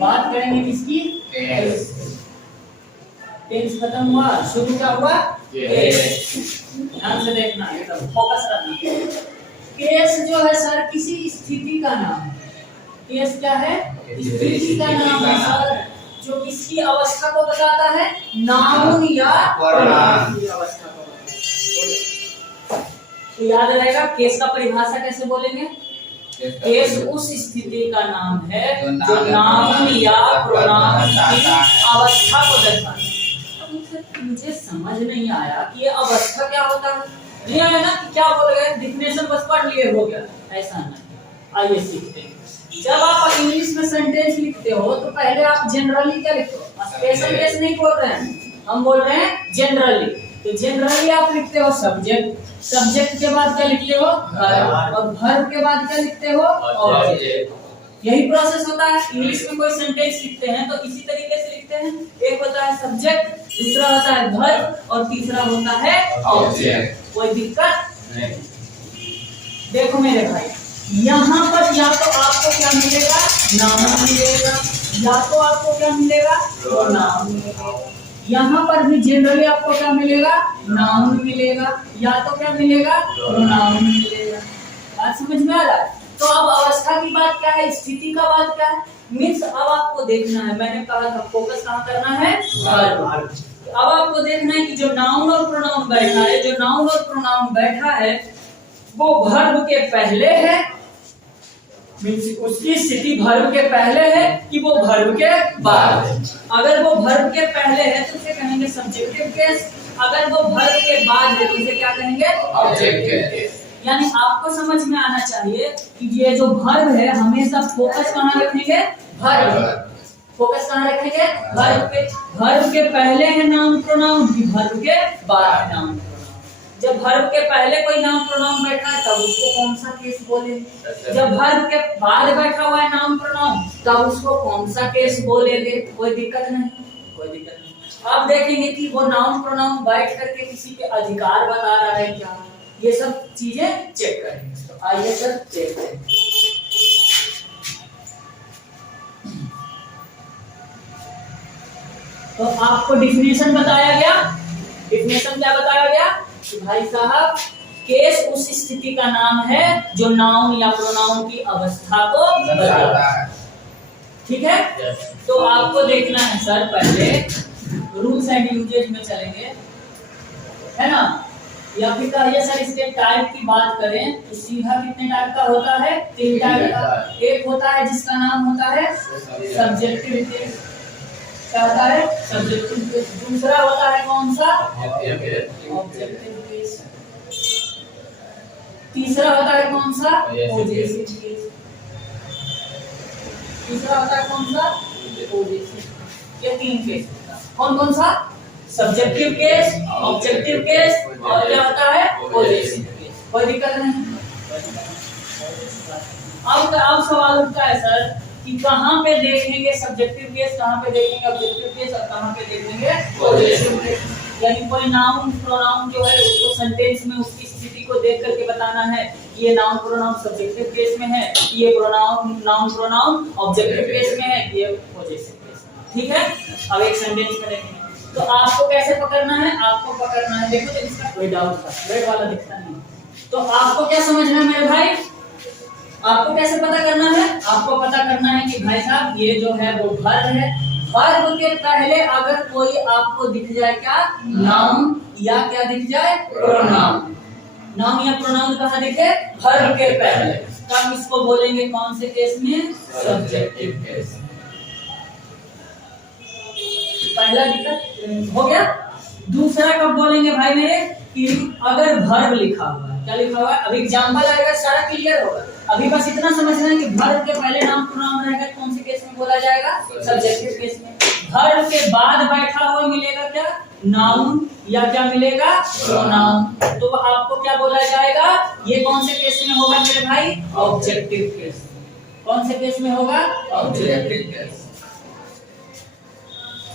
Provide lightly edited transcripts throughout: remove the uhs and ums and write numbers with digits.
बात करेंगे किसकी? केस। टेंस खत्म हुआ, शुरू क्या हुआ? केस। ध्यान से देखना, एकदम फोकस रखना। केस जो है सर किसी स्थिति का नाम है। केस क्या है? स्थिति का नाम है सर, जो किसकी अवस्था को बताता है? नाउन या प्रोनाउन की अवस्था को बताता है। तो याद रहेगा केस का परिभाषा कैसे बोलेंगे? केस उस स्थिति का नाम है जो नाउन या प्रोनाउन की अवस्था को दर्शाता है। अब मुझे समझ नहीं आया कि ये अवस्था क्या होता है। नहीं आया ना कि क्या बोल रहे हैं, डिफिनेशन बस पढ़ लिए हो गया, ऐसा नहीं। आइए सीखते हैं। जब आप इंग्लिश में सेंटेंस लिखते हो तो पहले आप जनरली क्या लिखते हो? स्पेशल केस नहीं बोल रहे हैं, हम बोल रहे हैं जनरली। तो जनरली आप लिखते हो सब्जेक्ट, सब्जेक्ट के बाद क्या लिखते हो? वर्ब, और वर्ब के बाद क्या लिखते हो? ऑब्जेक्ट। यही प्रोसेस होता है। इंग्लिश में कोई सेंटेंस लिखते हैं तो इसी तरीके से लिखते हैं। एक होता है सब्जेक्ट, दूसरा होता है वर्ब और तीसरा होता है ऑब्जेक्ट। कोई दिक्कत नहीं। देखो मेरे भाई, यहाँ पर या तो आपको क्या मिलेगा? नाउन मिलेगा, या तो आपको क्या मिलेगा? प्रोनाउन मिलेगा। यहाँ पर भी जनरली आपको क्या मिलेगा? नाउन मिलेगा, या तो क्या मिलेगा? प्रोनाउन मिलेगा। बात समझ में आ रहा है? तो अब अवस्था की बात क्या है? स्थिति का बात क्या है? मीन्स अब आपको देखना है, मैंने कहा था फोकस कहाँ करना है? वर्ब। अब आपको देखना है कि जो नाउन और प्रोनाउन बैठा है, जो नाउन और प्रोनाउन बैठा है वो वर्ब के पहले है, मीन्स उसकी स्थिति वर्ब के पहले है कि वो वर्ब के बाद है। अगर वो वर्ब के पहले है तो उसे कहेंगे सब्जेक्टिव केस, अगर वो वर्ब के बाद है तो उसे क्या कहेंगे? Objective case. यानी आपको समझ में आना चाहिए कि ये जो वर्ब है हमेशा फोकस कहाँ रखेंगे? वर्ब। फोकस कहाँ रखेंगे? वर्ब पे। वर्ब के पहले है नाउन प्रोनाउन कि वर्ब के बाद है नाउन प्रोनाउन। जब वर्ब के पहले कोई नाउन प्रोनाउन बैठा है तब उसको कौन सा केस बोलेंगे? जब वर्ब के बाद बैठा हुआ है नाउन प्रोनाउन तब उसको कौन सा केस बोलेंगे? कोई दिक्कत नहीं, कोई दिक्कत नहीं। अब देखेंगे कि वो नाउन प्रोनाउन बैठ करके किसी के अधिकार बता रहा है क्या, ये सब चीजें चेक करेंगे। तो आइए सर चेक करें। तो आपको डिफिनेशन बताया गया। डिफिनेशन क्या बताया गया कि भाई साहब केस उस स्थिति का नाम है जो नाउन या प्रोनाउन की अवस्था को बताता है। ठीक है? तो आपको देखना है सर, पहले रूल्स एंड यूजेज में चलेंगे, है ना? या फिर कहिए सर इसके टाइप की बात करें तो सीधा कितने टाइप का होता है? 3 टाइप का। एक होता है जिसका नाम होता है सब्जेक्टिव केस, क्या होता है? Subjective case. दूसरा होता है कौन सा? Objective case. तीसरा होता है कौन सा? Possessive case. तीसरा होता है कौन सा? पॉजेसिव। ये 3 केस होता है। कौन कौन सा? सब्जेक्टिव केस, ऑब्जेक्टिव केस और क्या होता है? Possessive case. कोई दिक्कत नहीं। अब सवाल उठता है सर कि कहाँ पे देखेंगे सब्जेक्टिव केस, कहाँ पे देखेंगे ऑब्जेक्टिव केस और कहाँ पे देखेंगे पॉजेसिव केस। यानी कोई नाउन प्रोनाउन जो है उसको सेंटेंस में उसकी स्थिति को देख करके बताना है कि ये नाउन प्रोनाउन सब्जेक्टिव केस में है, ये pronoun noun pronoun objective case में है, ये पॉजेसिव केस में। ठीक है? अब एक सेंटेंस में देखेंगे तो आपको कैसे पकड़ना है? आपको पकड़ना है, देखो तो इसका कोई डाउट था, रेड वाला दिखता नहीं। तो आपको क्या समझना है मेरे भाई? आपको कैसे पता करना है? आपको पता करना है कि भाई साहब ये जो है वो वर्ब है। वर्ब के पहले अगर कोई आपको दिख जाए क्या? नाउन या क्या दिख जाए? प्रोनाउन। नाउन या प्रोनाउन कहाँ दिखे? वर्ब के पहले। तब इसको बोलेंगे कौन से केस में? Subjective case. पहला दिक्कत हो गया। दूसरा कब बोलेंगे भाई मेरे? कि अगर वर्ब लिखा हुआ है, क्या लिखा हुआ है? अभी एग्जांपल आएगा, सारा क्लियर होगा। अभी बस इतना समझना है कि वर्ब के पहले नाउन प्रोनाउन रहेगा, कौन से केस में बोला जाएगा? सब्जेक्टिव केस में। वर्ब के बाद बैठा हुआ मिलेगा क्या? नाउन या क्या मिलेगा? प्रोनाउन। तो आपको क्या बोला जाएगा? ये कौन से केस में होगा मेरे भाई? Objective case. कौन से केस में होगा? Objective case.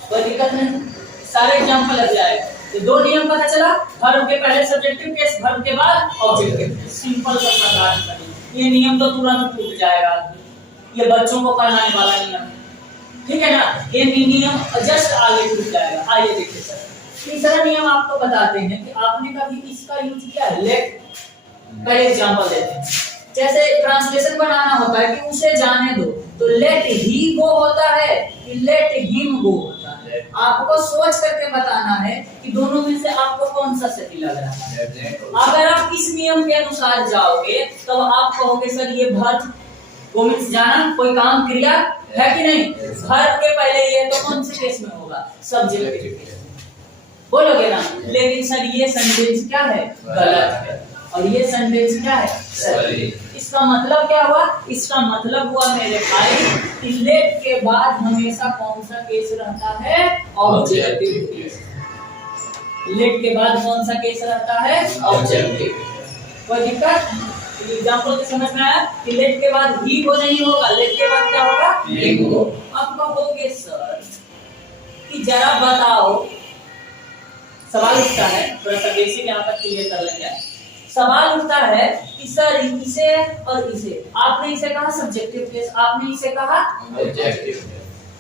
कोई दिक्कत नहीं, सारे एग्जांपल लग जाएगा। तो 2 नियम पता चला, वर्ब के पहले सब्जेक्टिव केस, वर्ब के बाद ऑब्जेक्टिव केस। सिंपल सा प्रकार। ये नियम तो तुरंत टूट जाएगा, ये बच्चों को पढ़ाने वाला नियम। ठीक है ना, ये नियम जस्ट आगे टूट जाएगा। आइए देखिए सर, तीसरा नियम आपको बताते हैं कि आपने कभी इसका यूज किया है, लेट का एग्जांपल देते हैं। जैसे ट्रांसलेशन बनाना होता है कि उसे जाने दो, तो लेट ही गो होता है कि लेट हिम गो होता है। आपको सोच करके बताना है कि दोनों में से आपको कौन सा सही लग रहा है। अगर आप इस नियम के अनुसार जाओगे तब तो आप कहोगे सर ये वर्ब वो मीन्स जाना, कोई काम क्रिया है कि नहीं, वर्ब के पहले ये तो कौन से केस में होगा, सब्जेक्टिव केस में बोलोगे ना। लेकिन सर ये सेंटेंस क्या है, गलत है, और ये सेंटेंस क्या है, सही। इसका मतलब क्या हुआ, इसका मतलब हुआ मेरे भाई कि लेट के बाद हमेशा कौन सा केस रहता है, ऑब्जेक्टिव केस। लेट के बाद कौन सा केस रहता है, ऑब्जेक्टिव। कोई दिक्कत, एग्जांपल से समझ में आया कि लेट के बाद ही को नहीं होगा, लेट के बाद क्या होगा, हो। अब कहोगे सर कि जरा बताओ, सवाल उठता है, थोड़ा सा बेसिक यहाँ पर क्लियर कर लेंगे। सवाल उठता है कि सर इसे और इसे, आपने इसे कहा सब्जेक्टिव केस, आपने इसे कहा ऑब्जेक्टिव,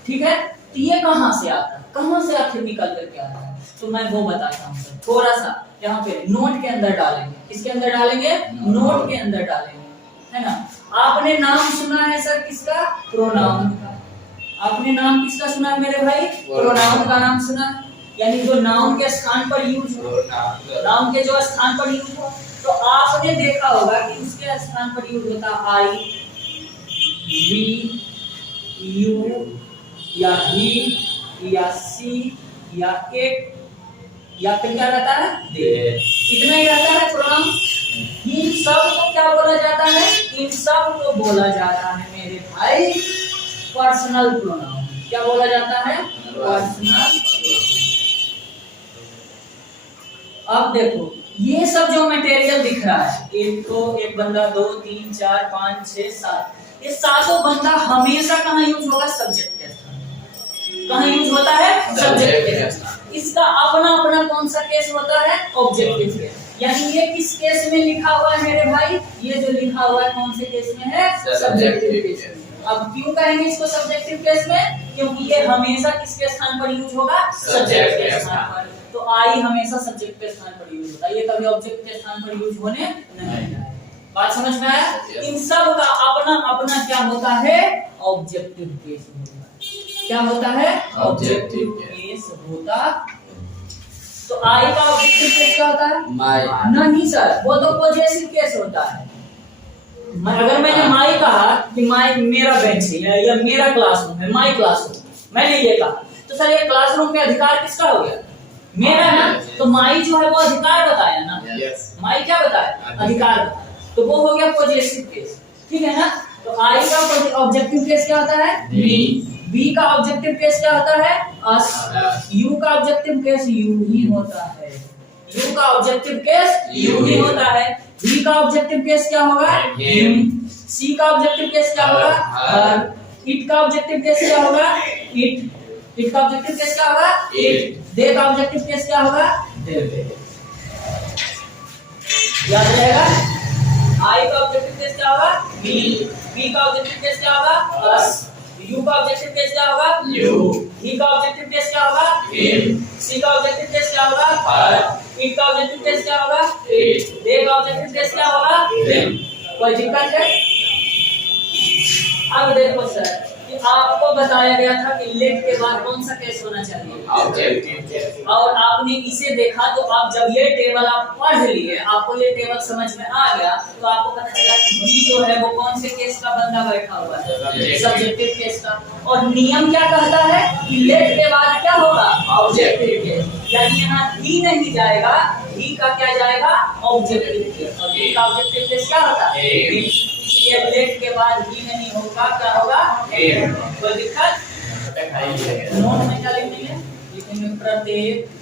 ठीक है, तो ये कहाँ से आता है, कहाँ से आखिर निकल करके आता है, तो मैं वो बताता हूँ सर। थोड़ा सा यहाँ पे नोट के अंदर डालेंगे, किसके अंदर डालेंगे, नोट के अंदर डालेंगे, है ना। आपने नाम सुना है सर किसका, प्रोनाउन का। आपने नाम किसका सुना है मेरे भाई, प्रोनाउन का नाम सुना है, यानी जो नाउन के स्थान पर यूज हो, नाउन के जो स्थान पर यूज हो, तो आपने देखा होगा कि उसके स्थान पर यूज होता है आई, वी, यू, या ही, या सी, या इट, या फिर क्या रहता है, दे। इतना ही रहता है प्रोनाउन। इन सब को क्या बोला जाता है, इन सब को बोला जाता है मेरे भाई पर्सनल प्रोनाउन। क्या बोला जाता है, पर्सनल। अब देखो ये सब जो मटेरियल दिख रहा है, एक बंदा, 2 3 4 5 6 7, ये सातों बंदा हमेशा कहाँ यूज होगा, सब्जेक्ट के स्थान। कहाँ यूज होता है, सब्जेक्ट के स्थान। इसका अपना अपना कौन सा केस होता है, ऑब्जेक्टिव केस। यानी ये किस केस में लिखा हुआ है मेरे भाई, ये जो लिखा हुआ है कौन से केस में है, सब्जेक्टिव केस में। अब क्यों कहेंगे इसको सब्जेक्टिव केस में, क्योंकि ये हमेशा किसके स्थान पर यूज होगा, सब्जेक्ट के स्थान पर। तो आई हमेशा सब्जेक्ट के स्थान पर यूज होता है, ये कभी ऑब्जेक्ट के स्थान पर यूज होने नहीं है। बात समझ में आया। इन सब का अपना अपना क्या होता है, ऑब्जेक्टिव केस होता है। क्या होता है, ऑब्जेक्टिव केस होता। तो आई का ऑब्जेक्टिव केस क्या होता है, माय। नहीं सर, वो तो पॉजिटिव केस होता है। अगर मैंने माई कहा कि माई मेरा बेंच है या मेरा क्लासरूम है, माई क्लासरूम, मैंने ये कहा, तो सर ये क्लासरूम पे अधिकार किसका हो गया, मेरा ना। तो माई जो है वो अधिकार बताया ना, माई क्या बताया, अधिकार बताया, तो वो हो गया पॉजिटिव केस, ठीक है ना। तो आई का ऑब्जेक्टिव केस क्या होता है, मी। बी का ऑब्जेक्टिव केस क्या होता है, अस। यू का ऑब्जेक्टिव केस यू ही होता है, यू का ऑब्जेक्टिव केस यू ही होता है। बी का ऑब्जेक्टिव केस क्या होगा, हिम। सी का ऑब्जेक्टिव केस क्या होगा, हर। इट का ऑब्जेक्टिव केस क्या होगा, इट। इट का ऑब्जेक्टिव केस क्या होगा, इट। दे का ऑब्जेक्टिव केस क्या होगा, दे। याद रहेगा। आई का ऑब्जेक्टिव केस क्या होगा, मी। बी का ऑब्जेक्टिव केस क्या होगा, अस। यू का ऑब्जेक्टिव केस क्या होगा, यू। ही का ऑब्जेक्टिव केस क्या होगा, हिम। सी का ऑब्जेक्टिव केस क्या होगा, हर। इट का ऑब्जेक्टिव केस क्या होगा, इट। दे का ऑब्जेक्टिव केस क्या होगा, देम। कोई दिक्कत है। अब देखो सर कि आपको बताया गया था कि लेट के बाद कौन सा केस होना चाहिए, ऑब्जेक्टिव केस। और आपने इसे देखा, तो आप जब ये टेबल आप पढ़ लिए, आपको ये टेबल समझ में आ गया, तो आपको पता चला कि बी जो है वो कौन से केस का बंदा बैठा हुआ है, सब्जेक्टिव केस का। और नियम क्या कहता है कि लेट के बाद क्या होगा, ऑब्जेक्टिव केस। यानी यहाँ ही नहीं जाएगा, ही का क्या जाएगा, ऑब्जेक्टिव केस। और ही का ऑब्जेक्टिव केस क्या होता है, इसलिए लेट के बाद ही नहीं होगा, क्या होगा, कोई दिक्कत। नोट में क्या लिखेंगे, लिखेंगे प्रत्येक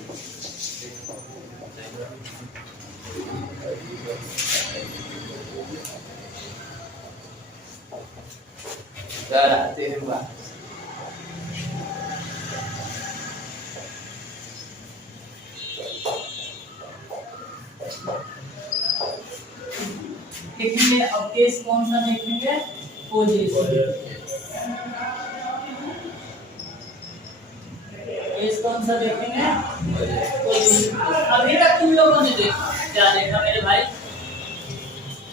देखेंगे। अब केस कौन सा देखेंगे, पॉजिटिव। केस कौन सा देखेंगे? अभी तक तुम लोगों ने देखा क्या देखा मेरे भाई?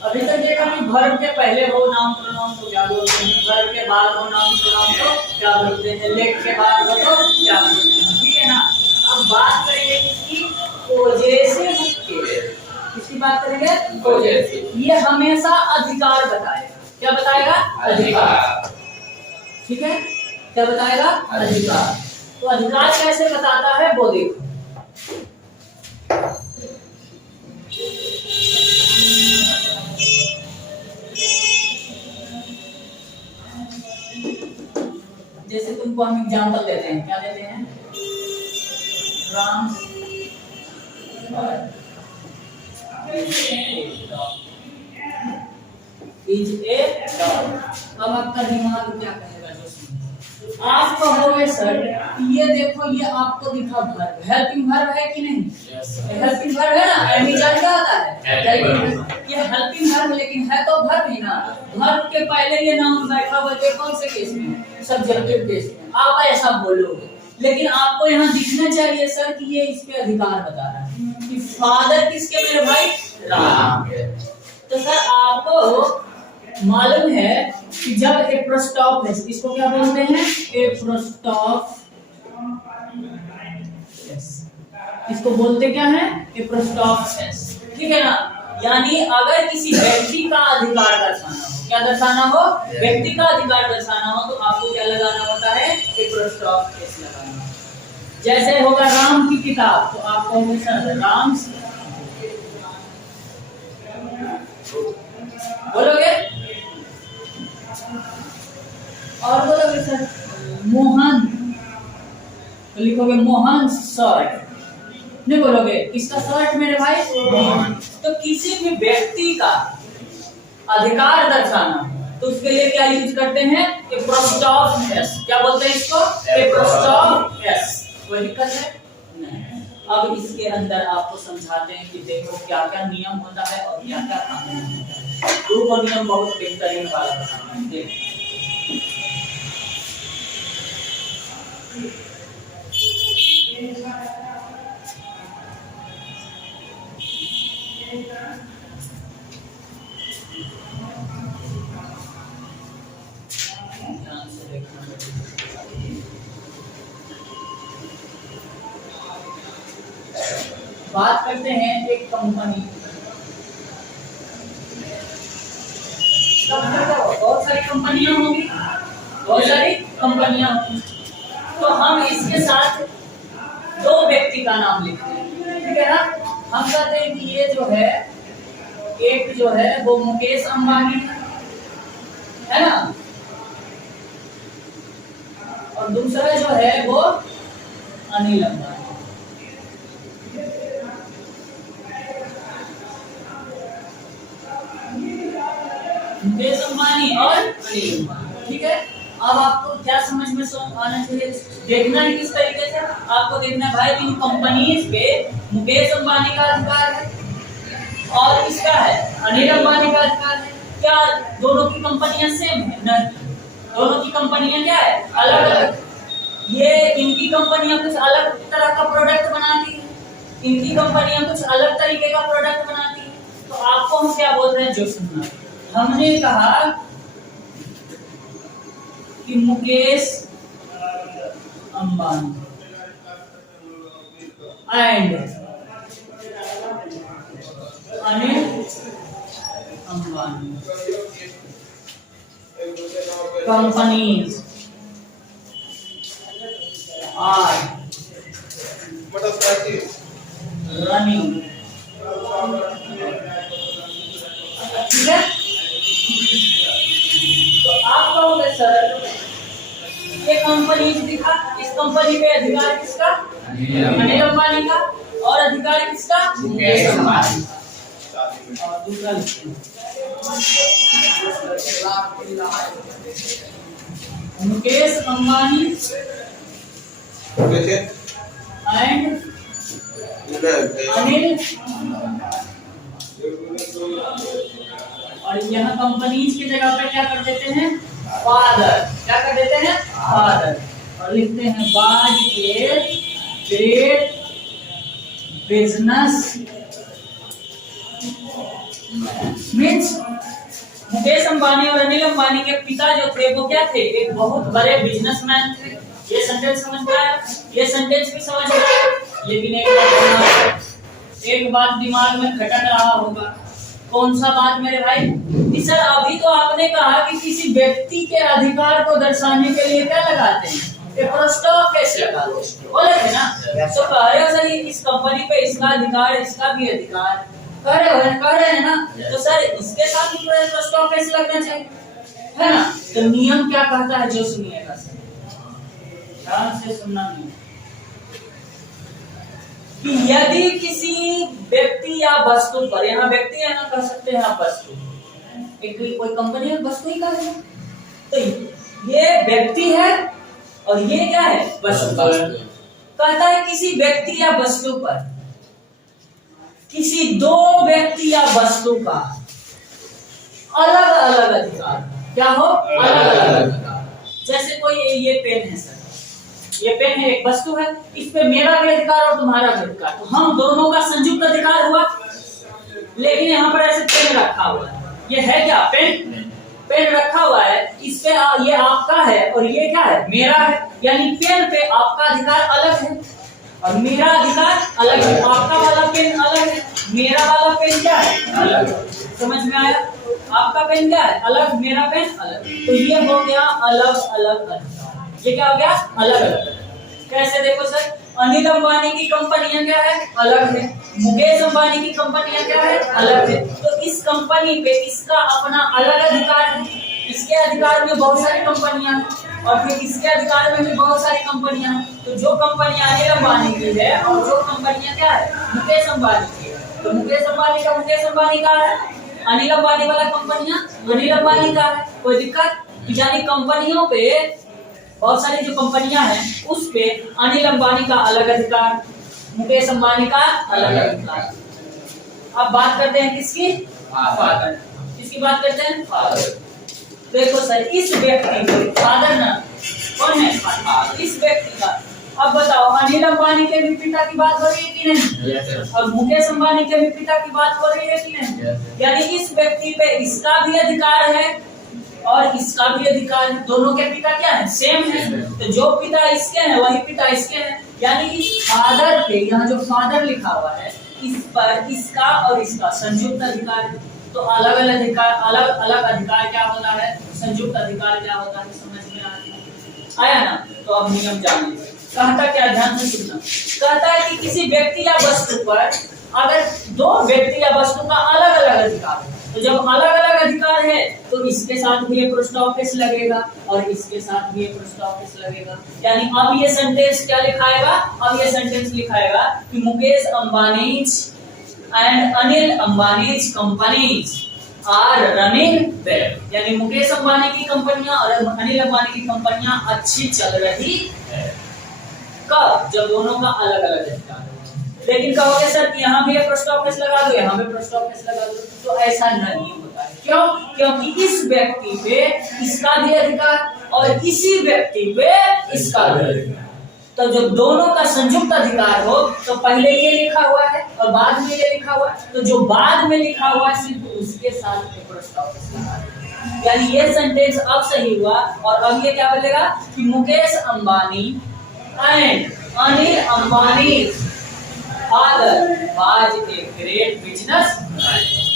अभी तक देखा कि वर्ब के पहले हो नाउन प्रोनाउन तो क्या बोलते हैं, वर्ब के बाद हो नाउन प्रोनाउन तो क्या बोलते हैं, लेट के बाद हो तो क्या बोलते हैं, ठीक है ना। अब बात करेंगे किसकी? Possessive case. किसकी बात करेंगे? पॉजेसिव। ये हमेशा अधिकार बताएगा। क्या बताएगा? अधिकार। ठीक है, क्या बताएगा? अधिकार। तो अधिकार कैसे बताता है वो देखो। जैसे तुमको हम एग्जांपल देते हैं, क्या देते हैं? Ram is a dog. अब आपका दिमाग क्या कहेगा? जो सुनो, आप कहोगे सर ये देखो ये आपको दिखा वर्ब, हेल्पिंग वर्ब है कि नहीं? हेल्पिंग वर्ब है ना, एमी जान का आता है। ये हेल्पिंग वर्ब लेकिन है तो वर्ब ही ना। वर्ब के पहले ये नाउन बैठा हुआ है कौन से केस में? सब्जेक्टिव केस में। आप ऐसा बोलोगे, लेकिन आपको यहाँ दिखना चाहिए सर कि ये इस पे अधिकार बता रहा है कि फादर किसके मेरे भाई? राम। तो सर आपको मालूम है कि जब एप्रोस्टॉप है, इसको क्या बोलते हैं? एप्रोस्टॉप। इसको बोलते क्या है? एप्रोस्टॉप। ठीक है ना। यानी अगर किसी व्यक्ति का अधिकार दर्शाना हो, क्या दर्शाना हो? व्यक्ति का अधिकार दर्शाना हो तो आपको क्या लगाना होता है? एप्रोस्टॉप एस लगाना। जैसे होगा राम की किताब तो आप कहोगे सर राम, बोलोगे? और बोलोगे सर मोहन तो लिखोगे मोहन शर्ट, नहीं बोलोगे किसका शर्ट मेरे भाई? मोहन। तो किसी भी व्यक्ति का अधिकार दर्शाना तो उसके लिए क्या यूज करते हैं? एप्रोस्टॉप एस। क्या बोलते हैं इसको? एप्रोस्टॉप एस। कोई दिक्कत है? नहीं। अब इसके अंदर आपको समझाते हैं कि देखो क्या क्या नियम होता है और क्या क्या कानून होता है। दो को नियम बहुत बेहतरीन वाला बताना है। देखो बात करते हैं एक कंपनी। बहुत सारी कंपनियां होंगी, बहुत सारी कंपनियां होंगी, तो हम इसके साथ दो व्यक्ति का नाम लिखते हैं, ठीक है ना। हम कहते हैं कि ये जो है, एक जो है वो मुकेश अंबानी है ना, और दूसरा जो है वो अनिल अंबानी। मुकेश अंबानी और अनिल अंबानी, ठीक है। अब आपको क्या समझ में आना चाहिए? देखना है किस तरीके से आपको देखना है भाई, इन कंपनीज पे मुकेश अंबानी का अधिकार है और किसका है? अनिल अंबानी का अधिकार है। क्या दोनों की कंपनियां सेम है? नहीं, दोनों की कंपनियां क्या है? अलग अलग। ये इनकी कंपनियां कुछ अलग तरह का प्रोडक्ट बनाती है, इनकी कंपनियां कुछ अलग तरीके का प्रोडक्ट बनाती है। तो आपको हम क्या बोल रहे हैं? जो सुनना, हमने कहा कि Mukesh Ambani and Anil Ambani companies are running, ठीक है। तो आप कहोगे सर ये कंपनी दिखा, इस कंपनी पे अधिकार किसका? अनिल अंबानी का, और अधिकार किसका? मुकेश अंबानी। और दूसरा मुकेश अंबानी एंड अनिल, और यहाँ कंपनीज की जगह पे क्या कर देते हैं? फादर। क्या कर देते हैं? फादर। और लिखते हैं बाज के great business means Mukesh Ambani और अनिल अंबानी के पिता जो थे वो क्या थे, एक बहुत बड़े बिजनेसमैन थे। ये सेंटेंस समझ में आया, ये सेंटेंस भी समझ में आया। लेकिन एक बात दिमाग में खटक रहा होगा, कौन सा बात मेरे भाई? कि सर अभी तो आपने कहा कि किसी व्यक्ति के अधिकार को दर्शाने के लिए क्या लगाते हैं, प्रोस्टॉफेस लगाते हैं, बोले थे ना। तो कह रहे हो सर इस कंपनी पे इसका अधिकार, इसका भी अधिकार कह रहे हैं ना, तो सर इसके साथ भी प्रोस्टॉफेस लगना चाहिए, है ना। तो नियम क्या कहता है, जो सुनिएगा सर ध्यान से सुनना नहीं, कि यदि किसी व्यक्ति या वस्तु पर, यहाँ व्यक्ति है ना, कह सकते हैं आप वस्तु, एक कोई कंपनी है वस्तु ही कह रहे, तो ये व्यक्ति है और ये क्या है, वस्तु। कहता है किसी व्यक्ति या वस्तु पर, किसी दो व्यक्ति या वस्तु का अलग अलग अधिकार, क्या हो, अलग अलग अधिकार। जैसे कोई ये पेन है सर, ये पेन है, एक वस्तु है, इस पे मेरा भी अधिकार और तुम्हारा भी अधिकार, तो हम दोनों का संयुक्त अधिकार हुआ। लेकिन यहाँ पर ऐसे पेन रखा हुआ है, ये है क्या, पेन रखा हुआ है, इस पे ये आपका है और ये क्या है, मेरा है। यानी पेन पे आपका अधिकार अलग है और मेरा अधिकार अलग है। आपका वाला पेन अलग है, मेरा वाला पेन क्या है, अलग। समझ में आया? आपका पेन क्या है, अलग, मेरा पेन अलग। तो ये हो गया अलग अलग अधिकार। ये क्या हो गया, अलग अलग। कैसे देखो सर, अनिल अंबानी की कंपनियां क्या है, अलग है। मुकेश अंबानी की कंपनियां क्या है, अलग है। तो इस कंपनी पे इसका अपना अलग अधिकार है, इसके अधिकार में बहुत सारी कंपनियां हैं और फिर इसके अधिकार में भी बहुत सारी कंपनियां हैं। तो जो कंपनियां अनिल अंबानी की है और जो कंपनियां क्या है, मुकेश अंबानी की है, तो मुकेश अंबानी का मुकेश अंबानी का है, अनिल अंबानी वाला कंपनियां अनिल अंबानी का है। कोई दिक्कत? यानी कंपनियों पे, बहुत सारी जो कंपनियां हैं उस पे अनिल अंबानी का अलग अधिकार, मुकेश अंबानी का अलग अधिकार। अब बात करते हैं किसकी, फादर। किसकी बात करते हैं, फादर। देखो सर, इस व्यक्ति को फादर ना, कौन है, इस व्यक्ति का। अब बताओ, अनिल अंबानी के भी पिता की बात हो रही है कि नहीं, और मुकेश अंबानी के भी पिता की बात हो रही है कि नहीं। यानी इस व्यक्ति पे इसका भी अधिकार है और इसका भी अधिकार है। दोनों के पिता क्या है, सेम है। तो जो पिता इसके हैं वही पिता इसके हैं। यानी इस फादर पे, यहाँ जो फादर लिखा हुआ है, इस पर इसका और इसका संयुक्त अधिकार है। तो अलग अलग अधिकार, अलग अलग अधिकार क्या होता है, संयुक्त अधिकार क्या होता है, समझ में आया ना। तो अब नियम जान लीजिए। कहता क्या, ध्यान से सुनना। कहता है कि किसी व्यक्ति या वस्तु पर अगर दो व्यक्ति या वस्तु का अलग अलग अधिकार है, तो जब अलग अलग अधिकार है तो इसके साथ भी प्रोस्टॉफेस लगेगा और इसके साथ भी प्रोस्टॉफेस लगेगा। यानी अब ये सेंटेंस क्या लिखाएगा, अब ये सेंटेंस लिखाएगा कि Mukesh Ambani's and Anil Ambani's companies are running well. यानी मुकेश अंबानी की कंपनियां और अनिल अंबानी की कंपनियां अच्छी चल रही है। कब, जब दोनों का अलग अलग अधिकार है। लेकिन कहोगे सर कि यहाँ भी प्रोस्टॉफेस लगा दो, यहाँ भी प्रोस्टॉफेस लगा दो, तो ऐसा नहीं होता है। क्यों? क्योंकि इस व्यक्ति पे इसका भी अधिकार और इसी व्यक्ति पे इसका भी अधिकार। तो जब दोनों का संयुक्त अधिकार हो तो पहले ये लिखा हुआ है और बाद में ये लिखा हुआ है, तो जो बाद में लिखा हुआ है सिर्फ उसके साथ प्रोस्टॉफेस लगा दो। यानी ये सेंटेंस अब सही हुआ। और अब ये क्या बोलेगा कि Mukesh Ambani and Anil Ambani father was a great business.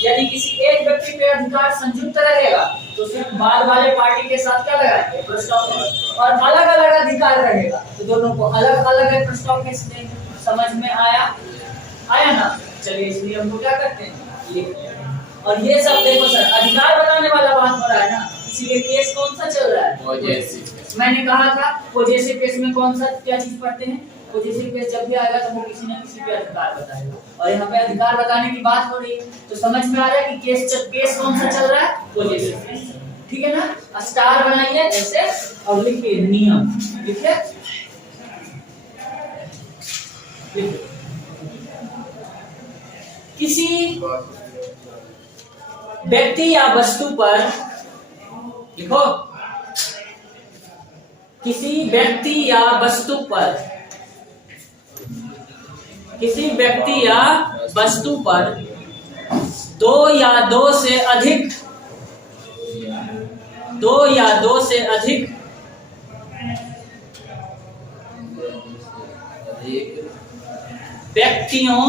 यानी किसी एक व्यक्ति पे अधिकार संयुक्त रहेगा तो सिर्फ बाद वाले पार्टी के साथ क्या लगाएंगे, प्रोस्टॉफेस। और अलग अलग अधिकार रहेगा तो दोनों को अलग अलग प्रोस्टॉफेस देंगे। समझ में आया ना। चलिए, इसलिए हम लोग क्या करते हैं, लिख। और ये सब देखो सर, अधिकार बताने वाला बात हो रहा है ना, इसीलिए केस कौन सा चल रहा है, मैंने कहा था पॉजेसिव केस में कौन सा क्या चीज पढ़ते हैं, पॉजेसिव केस जब भी आएगा तो वो किसी न किसी पे अधिकार बताएगा। और यहाँ पे अधिकार बताने की बात हो रही है तो समझ में आ रहा है कि केस कौन सा चल रहा है, पॉजेसिव केस। ठीक है ना। स्टार बनाइए ऐसे और लिखिए नियम, लिखिए किसी व्यक्ति या वस्तु पर, लिखो किसी व्यक्ति या वस्तु पर, किसी व्यक्ति या वस्तु पर दो या दो से अधिक व्यक्तियों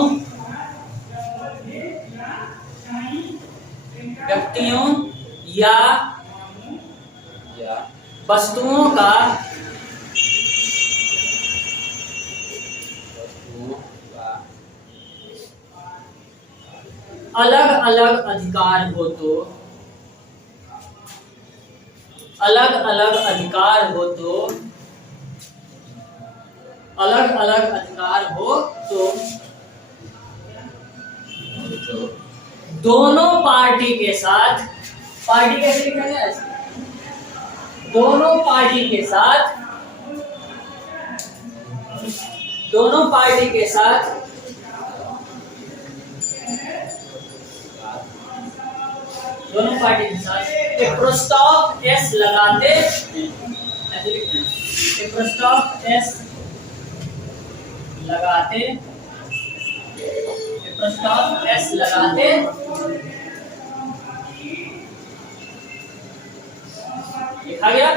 या वस्तुओं का अलग अलग अधिकार हो तो दोनों पार्टी के साथ, पार्टी कैसे लिखा गया है? दोनों पार्टी के साथ एक प्रस्ताव एस लगाते, एक प्रस्ताव एस लगाते लिखा गया।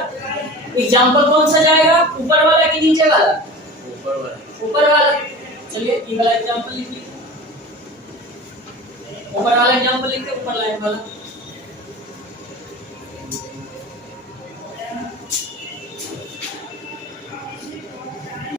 एग्जाम्पल कौन सा जाएगा, ऊपर वाला कि नीचे वाला? ऊपर वाला। चलिए ये वाला एग्जाम्पल लिखिए, ऊपर वाला एग्जाम्पल लिखिए, ऊपर लाइन वाला।